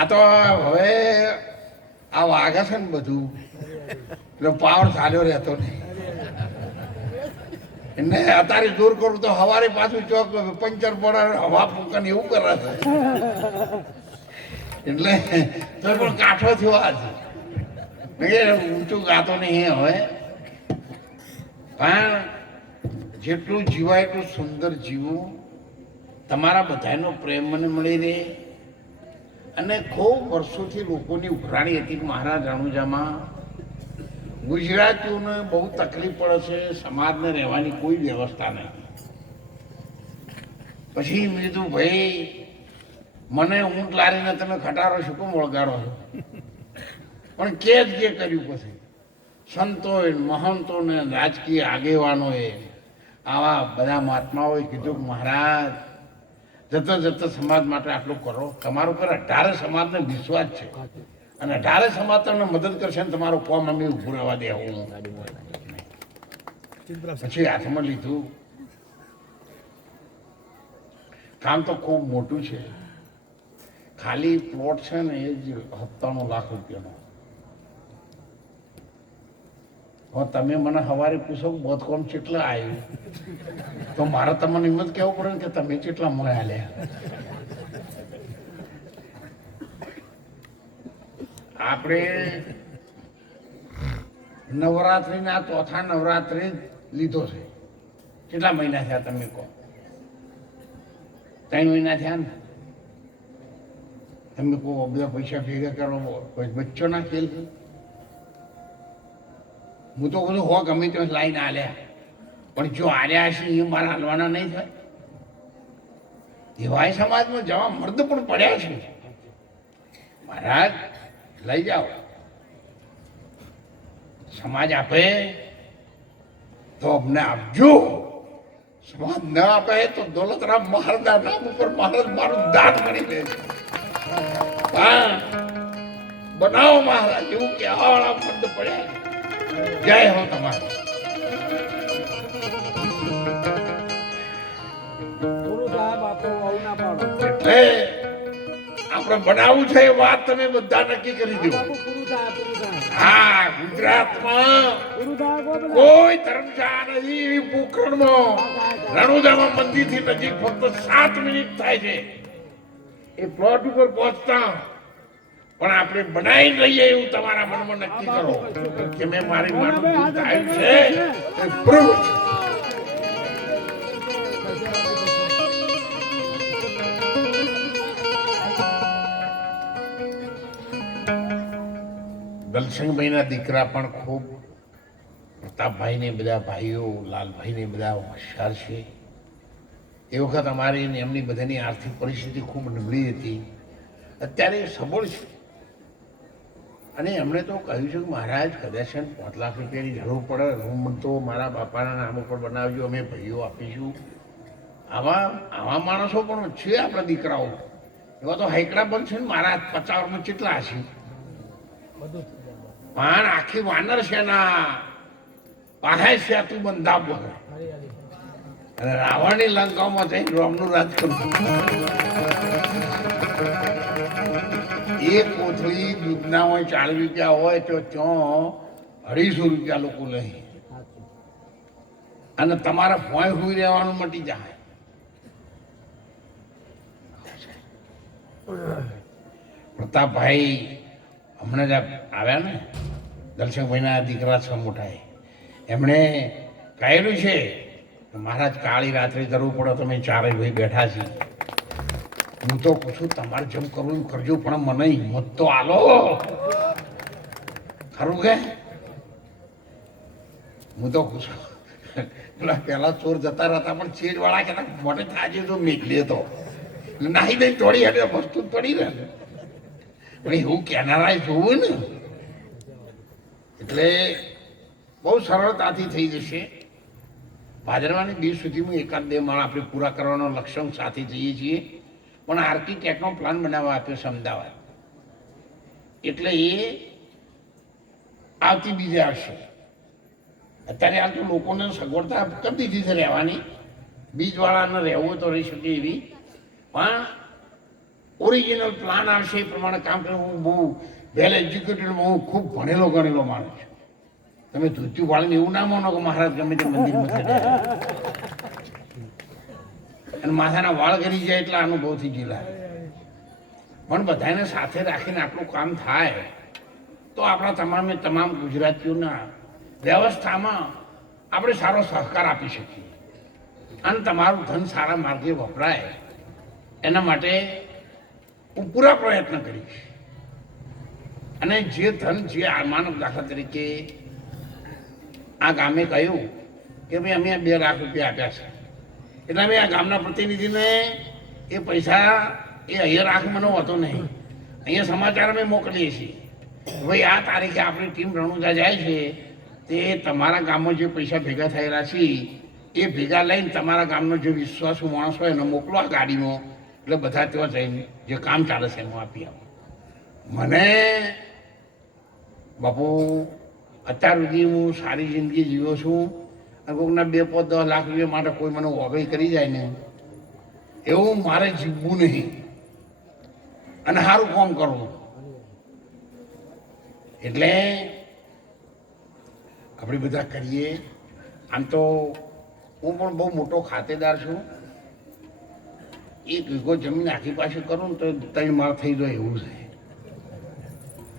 આ તો હવે આ વાગે છે ને બધું. એટલે પાવર ચાલ્યો રહેતો નહીં. એને અત્યારે દૂર કરું તો હવારે પાછું ચોક પંચર પડે, હવા ફૂંકન એવું કરે એટલે તો પણ કાઠો થયો આજે. ઊંચું ગાતો નહીં હવે. પણ જેટલું જીવાય એટલું સુંદર જીવવું તમારા બધાનો પ્રેમ મને મળી રહે. અને ખૂબ વર્ષોથી લોકોની ઉઘરાણી હતી. મહારાજ રણુજામાં ગુજરાતીઓને બહુ તકલીફ પડે છે. સમાજને રહેવાની કોઈ વ્યવસ્થા નહીં. પછી મેં કીધું, ભાઈ, મને ઊંટ લારીને તમે ખટારો શું કેમ વળગાડો છો? પણ કે જ કે કર્યું પછી? સંતોએ મહંતોને રાજકીય આગેવાનોએ આવા બધા મહાત્માઓએ કીધું મહારાજ જતા જતા સમાજ માટે આટલું કરો. તમારો પર અઢારે સમાજને વિશ્વાસ છે. અને અઢારે સમાજ તમને મદદ કરશે ને તમારું કોમ અમે ઊભું રહેવા દે હું. પછી હાથમાં લીધું. કામ તો ખૂબ મોટું છે. ખાલી પ્લોટ છે ને એ જ હપ્તાનો લાખ રૂપિયાનો. હવે તમે મને સવારે પૂછો બધકોમ કેટલા આવ્યું તો મારે તમને એમ જ કહેવું પડે ને કે તમે કેટલા મળ્યા લે આપણે નવરાત્રિના ચોથા નવરાત્રિ લીધો છે. કેટલા મહિના થયા તમે કહો? ત્રણ મહિના થયા ને? તમે કહો, બધા પૈસા ભેગા કરો બચ્ચોના ખેલ હું તો બધું હો ગમે તો લાઈને આલ્યા પણ જો આલ્યા હશે એ મારા હાલવાના નહીં થાય. દેવાય સમાજમાં જવા મર્દ પણ પડ્યા છે. મહારાજ, લઈ જાઓ. સમાજ આપે, તો અમને આપજો. સમાજ ન આપે તો દોલતરામ મહારાજના નામ ઉપર મહારાજ મારું દાન કરી દે બનાવો મહારાજ, એવું કે આવાળા મર્દ પડ્યા છે. જય હો તમારે. આપણે બનાવવું છે એ વાત તમે બધા નક્કી કરી દો. હા ગુજરાતમાં. કોઈ ધર્મશાળા નથી એવી પોખરણમાં. રણુદામાં મંદિરથી નજીક ફક્ત સાત મિનિટ થાય છે. એ પ્લોટ ઉપર પહોંચતા પણ આપણે બનાવી લઈએ એવું તમારા મનમાં નક્કી કરો કે મેં મારી માનું થાય છે. proof દલસિંહભાઈના દીકરા પણ ખૂબ પ્રતાપભાઈને બધા ભાઈઓ લાલભાઈને બધા હોશિયાર છે. એ વખત અમારી એમની બધાની આર્થિક પરિસ્થિતિ ખૂબ નબળી હતી. અત્યારે સબળ છે. અને એમણે તો કહ્યું છે કે મહારાજ, કદાચ ને પાંચ લાખ રૂપિયાની જરૂર પડે, હું તો મારા બાપાના નામ ઉપર બનાવજો, અમે ભાઈઓ આપીશું. આવા આવા માણસો પણ છે આપણા દીકરાઓ. એવા તો હાઈકડા બનશે ને, મારા પચાવરમાં કેટલા હશે? પણ આખી વાનર સેના પાહે છે તું બંધા વગર. અને રાવણની લંકામાં જઈને રામનું રાજ કરતું એક કોથળી દૂધના હોય ચાલીસ રૂપિયા હોય તો ત્યાં અઢીસો રૂપિયા લોકો લે. અને તમારા ફોય સુઈ રહેવાનું મટી જાય. પ્રતાપભાઈ હમણાં જ આવ્યા ને દર્શકભાઈના દીકરા છ મોટા એમણે કહેલું છે મહારાજ કાળી રાત્રે કરવું પડે, તમે ચારે ભાઈ બેઠા છીએ. હું તો પૂછું, તમારે જેમ કરવું કરજો, પણ મને હિંમત તો આલો. ખરું કે? હું તો પૂછું, પેલા પેલા ચોર જતા રહેતા, પણ ચેજ વાળા કે મોટે થાજે તો મેઘલે તો. નાહી દઈ તોડી હેડે, વસ્તુ પડી રહે. પણ એવું કેનારાય જોવું ને, એટલે બહુ સરળતાથી થઈ જશે. ભાદરવાની સુધી સુધીમાં એકાદ બે માળ આપણે પૂરા કરવાનો લક્ષ્યાંક સાથે જઈએ છીએ. પણ આર્કિટેક્ટનો પ્લાન બનાવવા આપ્યો છે અમદાવાદ. એટલે એ આવતી બીજે આવશે. અત્યારે હાલ તો લોકોને સગવડતા કરી દીધી છે રહેવાની. બીજવાળાને રહેવું તો રહી શકે એવી. પણ ઓરિજિનલ પ્લાન આવશે એ પ્રમાણે કામ કરે હું બહુ વેલ એજ્યુકેટેડ હું ખૂબ ભણેલો ગણેલો માણસ છું. તમે ધોતિયું વાળીને એવું ના માનો કે મહારાજ ગમે તે મંદિરમાં અને માથાના વાળ કરી જાય એટલા અનુભવથી જીલા પણ બધાને સાથે રાખીને આપણું કામ થાય, તો આપણા તમામે તમામ ગુજરાતીઓના વ્યવસ્થામાં આપણે સારો સહકાર આપી શકીએ. અને તમારું ધન સારા માર્ગે વપરાય. એના માટે હું પૂરા પ્રયત્ન કરીશ. અને જે ધન જે માનવ દાખલા તરીકે આ ગામે કહ્યું કે ભાઈ અમે બે લાખ રૂપિયા આપ્યા છે. એટલે અમે આ ગામના પ્રતિનિધિને એ પૈસા એ અહીંયા રાખ મને હોતો નહીં. અહીંયા સમાચાર અમે મોકલીએ છીએ. ભાઈ આ તારીખે આપણી ટીમ રણુજા જાય છે, તે તમારા ગામમાં જે પૈસા ભેગા થયેલા છે, એ ભેગા લઈને તમારા ગામનો જે વિશ્વાસ માણસ હોય એને મોકલો આ ગાડીમાં. એટલે બધા ત્યાં જઈને જે કામ ચાલે છે એનું આપી આવો. મને બાપુ, અત્યાર સુધી હું સારી જિંદગી જીવ્યો છું. કોઈકના બે પાંચ દસ લાખ રૂપિયા માટે કોઈ મને ઓગળી કરી જાય ને, એવું મારે જીવવું નહીં. અને સારું કામ કરવું. એટલે આપણે બધા કરીએ. આમ તો હું પણ બહુ મોટો ખાતેદાર છું. એક વીઘો જમીન આખી પાછી કરું ને તો ત્રણ માર થઈ જાય એવું છે.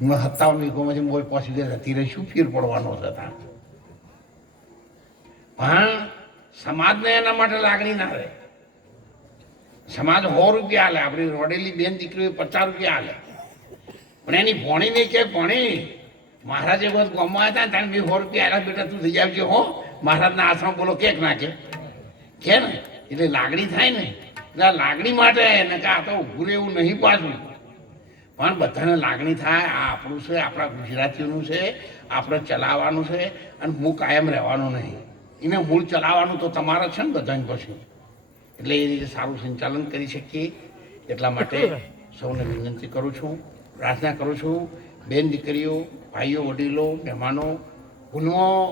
હું સત્તાવન વીઘોમાંથી મોય પહોંચી ગયા રહીશું ફીર પડવાનો ત્યાં પણ સમાજને એના માટે લાગણી ના રહે. સમાજ સો રૂપિયા આલે. આપણી રોડેલી બેન દીકરીઓ પચાસ રૂપિયા આલે. પણ એની ભોણી નહીં કે, ભણી, મહારાજે બધું ગમવા હતા ને તને મેં સો રૂપિયા આલ્યા બેટા, તું થઈ જાવજે હો. મહારાજના આશ્રમ બોલો, કેક નાખે. કે ને? એટલે લાગણી થાય ને. એટલે લાગણી માટે એને કે આ તો ઊભું રહેવું નહીં પાછું. પણ બધાને લાગણી થાય. આ આપણું છે, આપણા ગુજરાતીઓનું છે, આપણે ચલાવવાનું છે, અને હું કાયમ રહેવાનું નહીં. એને મૂળ ચલાવવાનું તો તમારા છે ને બધાને પછી એટલે એ રીતે સારું સંચાલન કરી શકીએ. એટલા માટે સૌને વિનંતી કરું છું, પ્રાર્થના કરું છું, બેન દીકરીઓ, ભાઈઓ, વડીલો, મહેમાનો ગુનો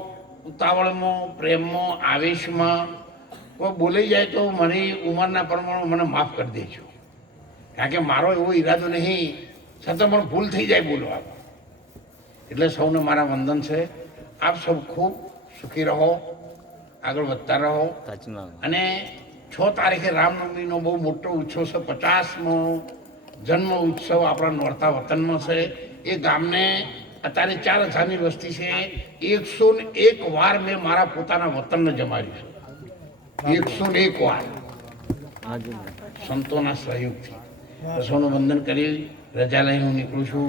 ઉતાવળમાં, પ્રેમમાં, આવેશમાં કોઈ બોલાઈ જાય તો મને ઉંમરના પ્રમાણે મને માફ કરી દેજો. કારણ કે મારો એવો ઈરાદો નહીં, છતાં પણ ભૂલ થઈ જાય બોલવામાં. એટલે સૌને મારા વંદન છે. આપ સૌ ખૂબ સુખી રહો. આગળ વધતા રહો. અને છ તારીખે રામનવમીનો બહુ મોટો ઉત્સવ છે પચાસમો જન્મ ઉત્સવ આપણા નોરતા વતનમાં છે. એ ગામને અત્યારે ચાર હજારની વસ્તી છે. એકસો ને એક વાર મેં મારા પોતાના વતનને જમાડ્યું છે. એકસો ને એક વાર. સંતોના સહયોગથી. રસોનું વંદન કરી રજા લઈને હું નીકળું છું.